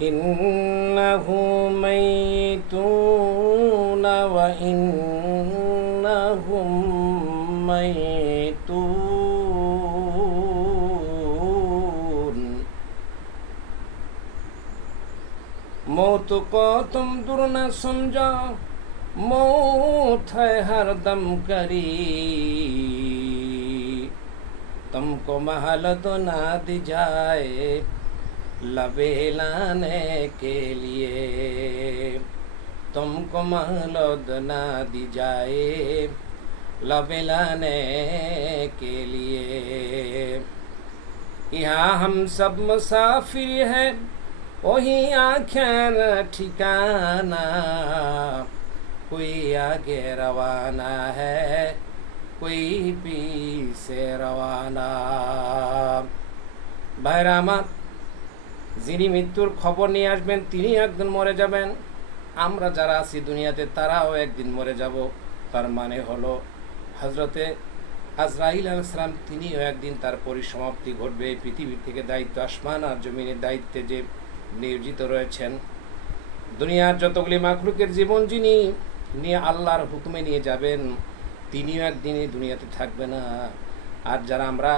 ইন্নাহু মাইতুন ওয়া ইন্নাহুম মাইতুন। मौत को तुम दूर न समझो, मौत है हरदम करीब। तुमको महलत ना दी जाए लबे लाने के लिए, तुमको महलत ना दी जाए लबे लाने के लिए। यहाँ हम सब मुसाफिर हैं, वही आखिर ठिकाना। कोई आगे रवाना है, कोई पीछे रवाना। ভাইরা আমার, যিনি মৃত্যুর খবর নিয়ে আসবেন তিনি একদিন মরে যাবেন। আমরা যারা আছি দুনিয়াতে তারাও একদিন মরে যাব। তার মানে হলো হজরতে আজরাইল আলাইহিস সালাম তিনিও একদিন তার পরিসমাপ্তি ঘটবে। পৃথিবী থেকে দায়িত্ব, আসমান আর জমিনের দায়িত্বে যে নিয়োজিত রয়েছেন, দুনিয়ার যতগুলি মাখলুকের জীবন যিনি নিয়ে আল্লাহর হুকুমে নিয়ে যাবেন তিনিও একদিন এই দুনিয়াতে থাকবে না। আর যারা আমরা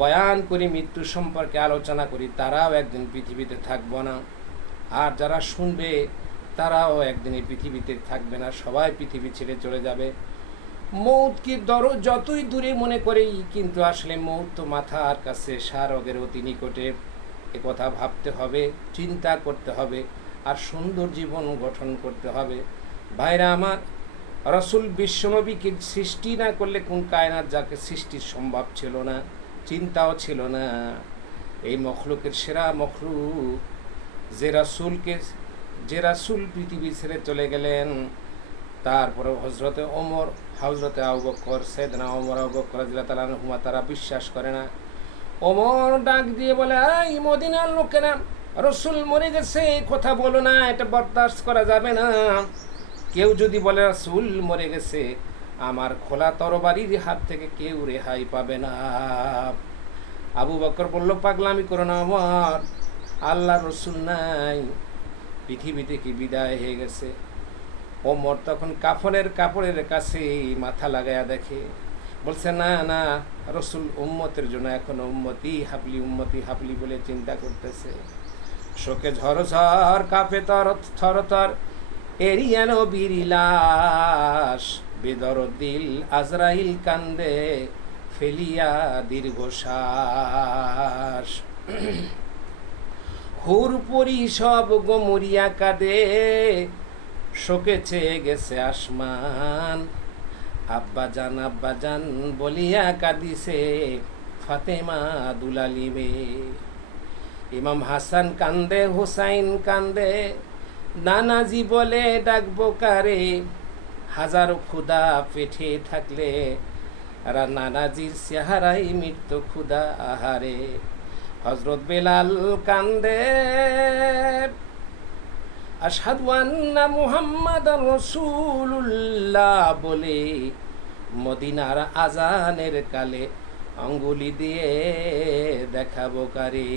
বয়ান করি, মৃত্যু সম্পর্কে আলোচনা করি, তারাও একদিন পৃথিবীতে থাকবো না। আর যারা শুনবে তারাও একদিন এই পৃথিবীতে থাকবে না, সবাই পৃথিবী ছেড়ে চলে যাবে। মৌত কি যতই দূরে মনে করি, কিন্তু আসলে মৌত তো মাথার কাছে সারগের অতি নিকটে। কথা ভাবতে হবে, চিন্তা করতে হবে, আর সুন্দর জীবন গঠন করতে হবে। ভাইরা আমার, রসুল বিশ্বনবীকে সৃষ্টি না করলে কোন কায়নাত যাকে সৃষ্টির সম্ভব ছিল না, চিন্তাও ছিল না। এই মখলুকের সেরা মখলুক যে রাসূল পৃথিবী ছেড়ে চলে গেলেন, তারপরে হজরতে ওমর, হজরতে আবু বকর, সাইয়েদনা ওমর, আবু বকর রাদিয়াল্লাহু তাআলা আনহুমা তারা বিশ্বাস করে না। ওমর ডাক দিয়ে বলে, এই মদিনার লোকেরা, রসুল মরে গেছে কথা বলো না, এটা বরদাস্ত করা যাবে না। কেউ যদি বলে রসুল মরে গেছে, আমার খোলা তরবারির হাত থেকে কেউ রেহাই পাবে না। আবু বকর বলল, পাগলামি করো না ওমর, আল্লাহ রসুল নাই, পৃথিবী থেকে বিদায় হয়ে গেছে। ওমর তখন কাপড়ের কাছে মাথা লাগায়া দেখে, বলছে না না, রসুল উম্মতের জন্য এখন উম্মতি হাবলি বলে চিন্তা করতেছে। শোকে ঝরঝর কাঁপে থরথর এরিয়া নবীর লাশ, বেদরদিল আজরাইল কান্দে ফেলিয়া দীর্ঘশ্বাস। হুরপুরি সব গোমরিয়া কাঁদে, শোকে চেয়ে গেছে আসমান। আব্বাজান বলিয়া কাঁদিছে ফাতেমা দুলালী মেয়ে। ইমাম হাসান কান্দে, হুসাইন কান্দে, নানাজি বলে ডাকবো কারে। হাজারো ক্ষুদা পেটে থাকলে আর নানাজির চেহারাই মৃত্যু ক্ষুদা আহারে। হজরত বেলাল কান্দে, আশহাদু আন্না মুহাম্মাদার রাসূলুল্লাহ বলে মদিনার আজানের কালে আঙ্গুলি দিয়ে দেখাবো কারে।